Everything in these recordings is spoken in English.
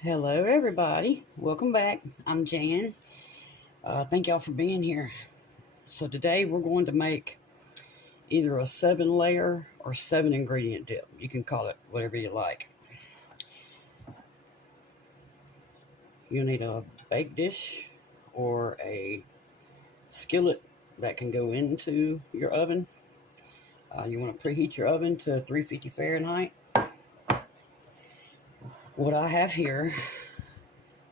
Hello, everybody. Welcome back. I'm Jan. Thank y'all for being here. So, today we're going to make either a 7-layer or 7-ingredient dip. You can call it whatever you like. You'll need a bake dish or a skillet that can go into your oven. You want to preheat your oven to 350 Fahrenheit. What I have here,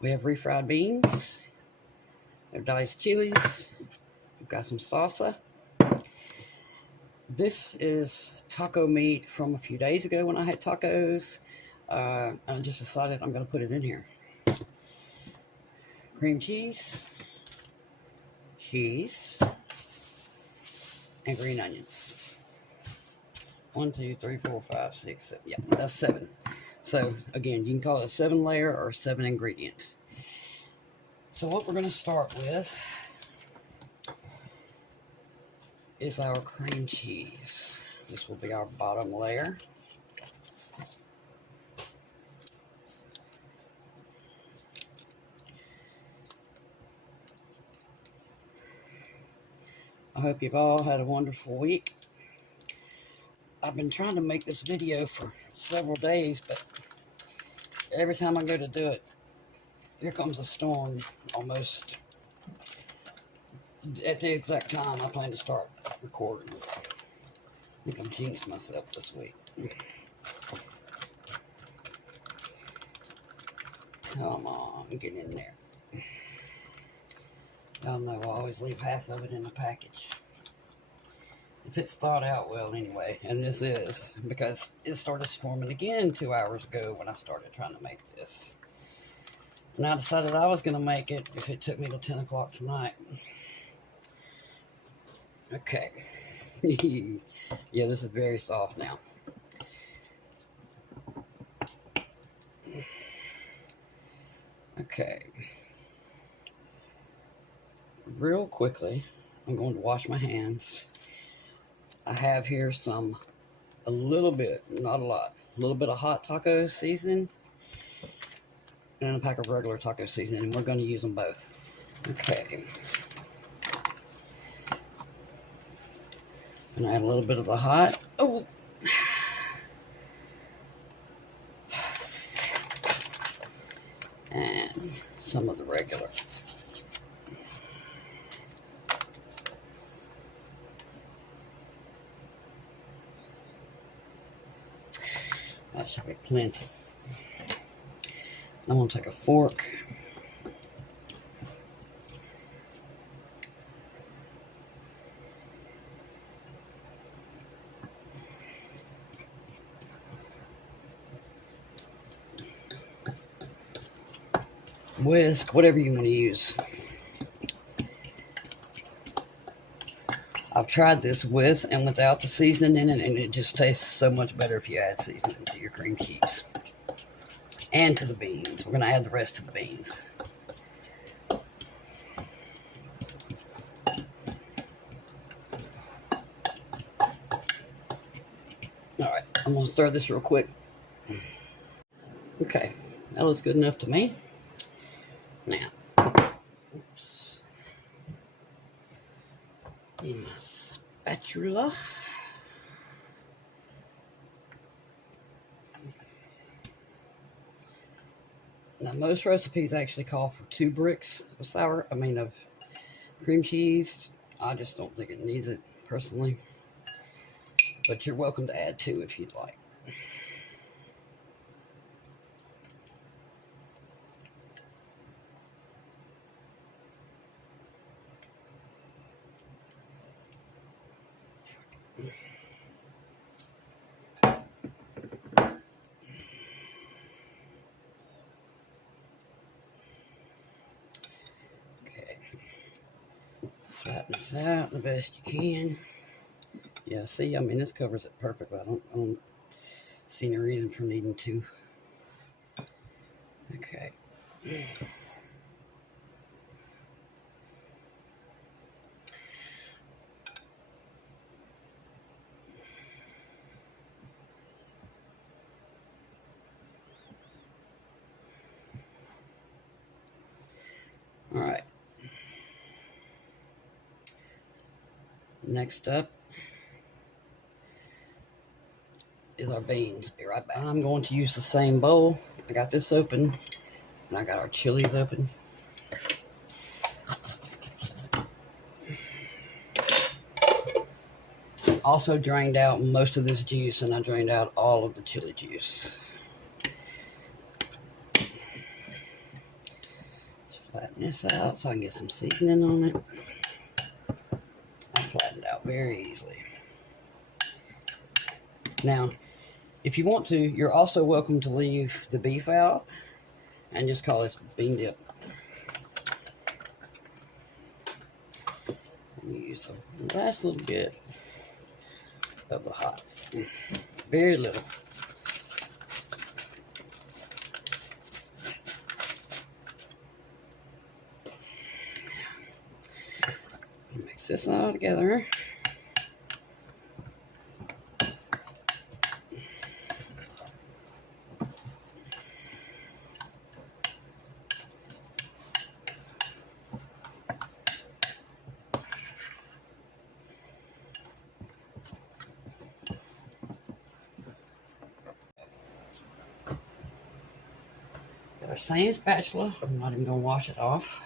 we have refried beans, we have diced chiles, we've got some salsa. This is taco meat from a few days ago when I had tacos. I just decided I'm going to put it in here. Cream cheese, and green onions. 1, 2, 3, 4, 5, 6, 7. Yeah, that's 7. So again, you can call it a 7-layer or 7 ingredients. So what we're going to start with is our cream cheese. This will be our bottom layer. I hope you've all had a wonderful week. I've been trying to make this video for several days, but every time I go to do it, here comes a storm almost at the exact time I plan to start recording. I think I'm jinxed myself this week. Come on, get in there. Y'all know I always leave half of it in the package. If it's thawed out well anyway, and this is, because it started storming again 2 hours ago when I started trying to make this. And I decided I was going to make it if it took me till 10 o'clock tonight. Okay. Yeah, this is very soft now. Okay. Real quickly, I'm going to wash my hands. I have here a little bit, not a lot, a little bit of hot taco seasoning and a pack of regular taco seasoning, and we're going to use them both. Okay. And add a little bit of the hot. Oh. And some of the regular. That should be plenty. I'm going to take a fork. Whisk, whatever you want to use. I've tried this with and without the seasoning in it, and it just tastes so much better if you add seasoning to your cream cheese. And to the beans. We're going to add the rest of the beans. Alright, I'm going to stir this real quick. Okay, that was good enough to me. Now, oops. Need my spatula. Now, most recipes actually call for 2 bricks of cream cheese. I just don't think it needs it, personally. But you're welcome to add 2 if you'd like. Okay. Flatten this out the best you can. Yeah, see, this covers it perfectly. I don't see any reason for needing to. Okay. All right. Next up is our beans. Be right back. I'm going to use the same bowl. I got this open, and I got our chilies open. Also drained out most of this juice, and I drained out all of the chili juice. Just flatten this out so I can get some seasoning on it. I flattened out very easily. Now, if you want to, you're also welcome to leave the beef out and just call this bean dip. Use the last little bit of the hot, very little. Mix this all together. Got our same spatula. I'm not even going to wash it off.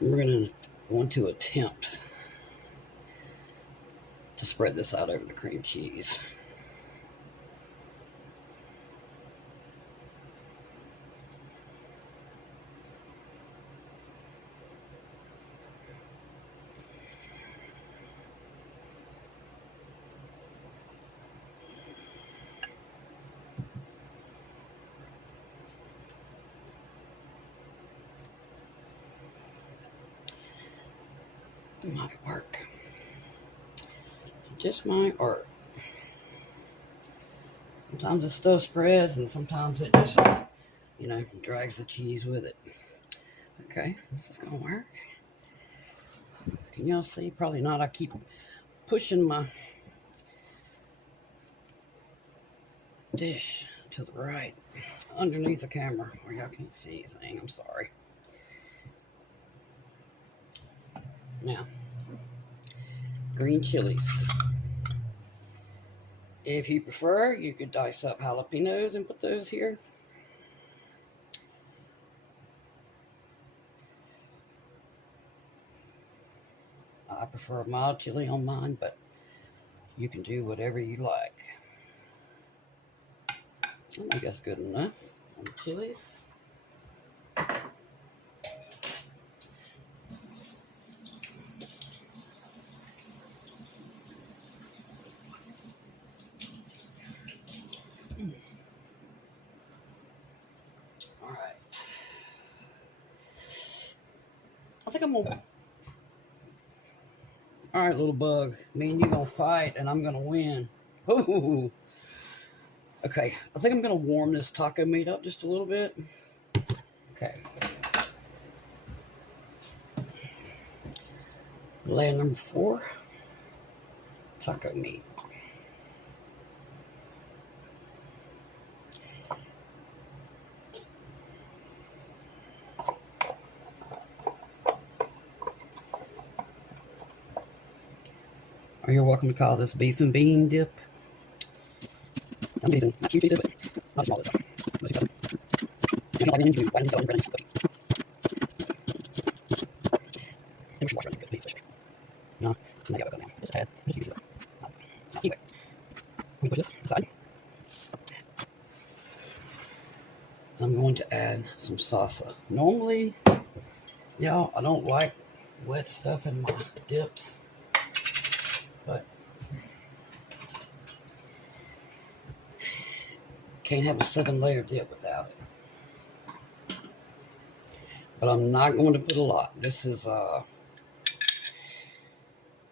We're going to attempt to spread this out over the cream cheese. It might work. It just might work. Sometimes the stuff spreads, and sometimes it just, drags the cheese with it. Okay, this is gonna work. Can y'all see? Probably not. I keep pushing my dish to the right underneath the camera where y'all can't see anything. I'm sorry. Now, green chilies. If you prefer, you could dice up jalapenos and put those here. I prefer mild chili on mine, but you can do whatever you like. I think that's good enough on the chilies. All right. I think I'm gonna. All right, little bug. Me and you gonna fight, and I'm gonna win. Ooh. Okay, I think I'm gonna warm this taco meat up just a little bit. Okay. Layer number 4, taco meat. Or you're welcome to call this beef and bean dip. I'm using not huge, but not small this time. You don't like onions, you can do bread and cookie. We should wash around a good piece, especially. No, I gotta go now. Just a tad. Just use it. Anyway, we put this aside. I'm going to add some salsa. Normally, y'all, I don't like wet stuff in my dips, but can't have a 7-layer dip without it. But I'm not going to put a lot. This is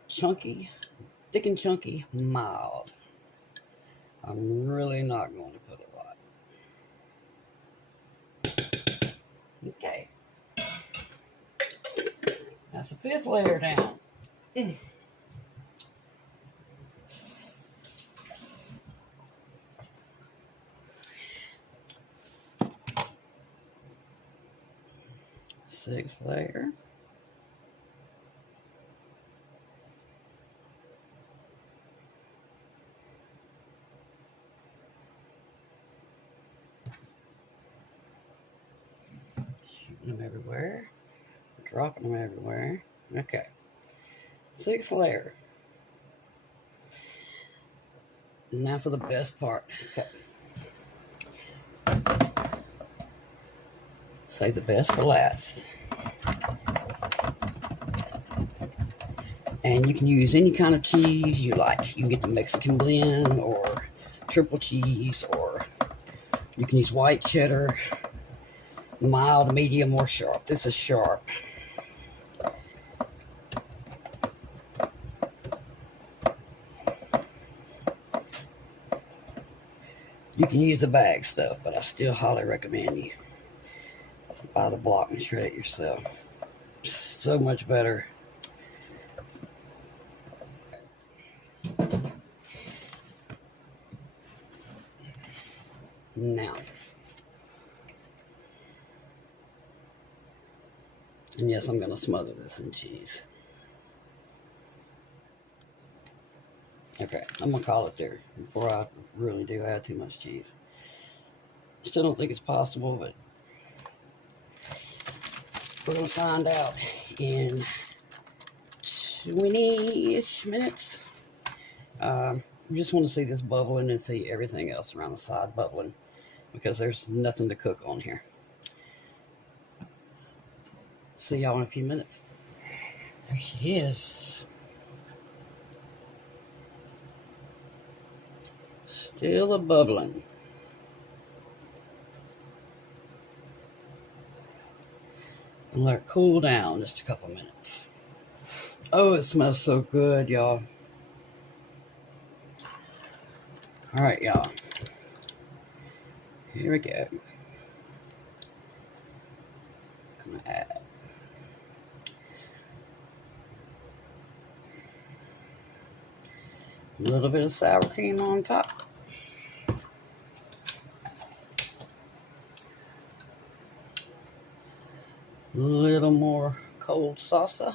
chunky, thick and chunky, mild. I'm really not going to put a lot. Okay. That's the 5th layer down. 6th layer. Shooting them everywhere. Dropping them everywhere. Okay. 6th layer. Now for the best part. Okay. Save the best for last. And you can use any kind of cheese you like. You can get the Mexican blend or triple cheese, or you can use white cheddar, mild, medium, or sharp. This is sharp. You can use the bag stuff, but I still highly recommend you buy the block and shred it yourself. So much better. Now, and yes, I'm going to smother this in cheese. Okay, I'm going to call it there before I really do add too much cheese. Still don't think it's possible, but we're going to find out in 20-ish minutes. We just want to see this bubbling and see everything else around the side bubbling, because there's nothing to cook on here. See y'all in a few minutes. There she is. Still a bubbling. And let it cool down just a couple minutes. Oh, it smells so good, y'all. All right, y'all. Here we go. Gonna add a little bit of sour cream on top. A little more cold salsa.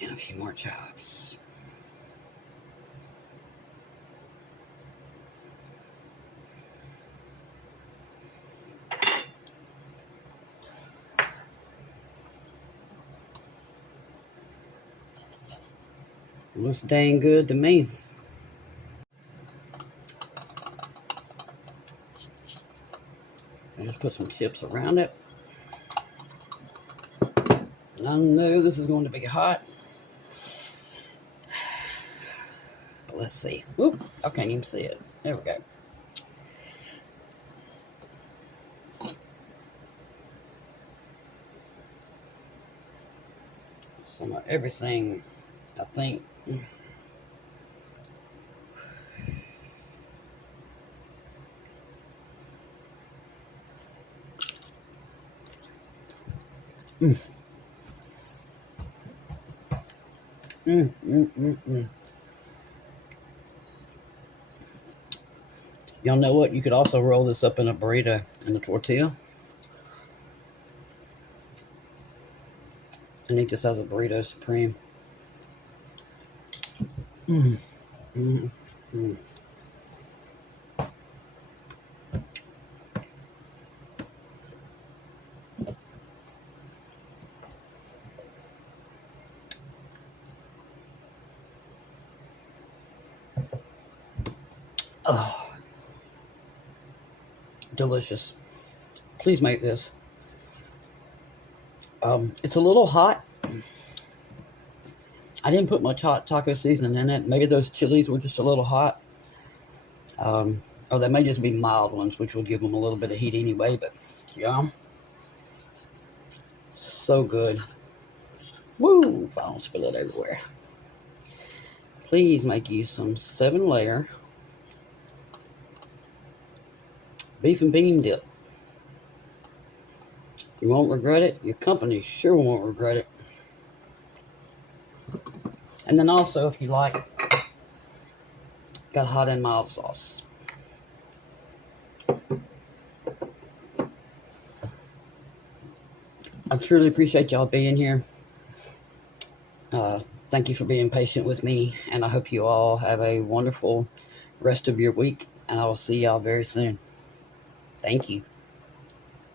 And a few more chives. Looks dang good to me. I just put some chips around it. I know this is going to be hot. But let's see. Oop, I can't even see it. There we go. Some of everything, I think. Y'all know what? You could also roll this up in a burrito in a tortilla and eat this as a burrito supreme. Oh, delicious. Please make this. It's a little hot. I didn't put much hot taco seasoning in it. Maybe those chilies were just a little hot. Or they may just be mild ones, which will give them a little bit of heat anyway, but yeah. So good. Woo! I don't spill it everywhere. Please make you some 7-layer beef and bean dip. You won't regret it. Your company sure won't regret it. And then also, if you like got hot and mild sauce. I truly appreciate y'all being here. Thank you for being patient with me, and I hope you all have a wonderful rest of your week, and I will see y'all very soon. Thank you.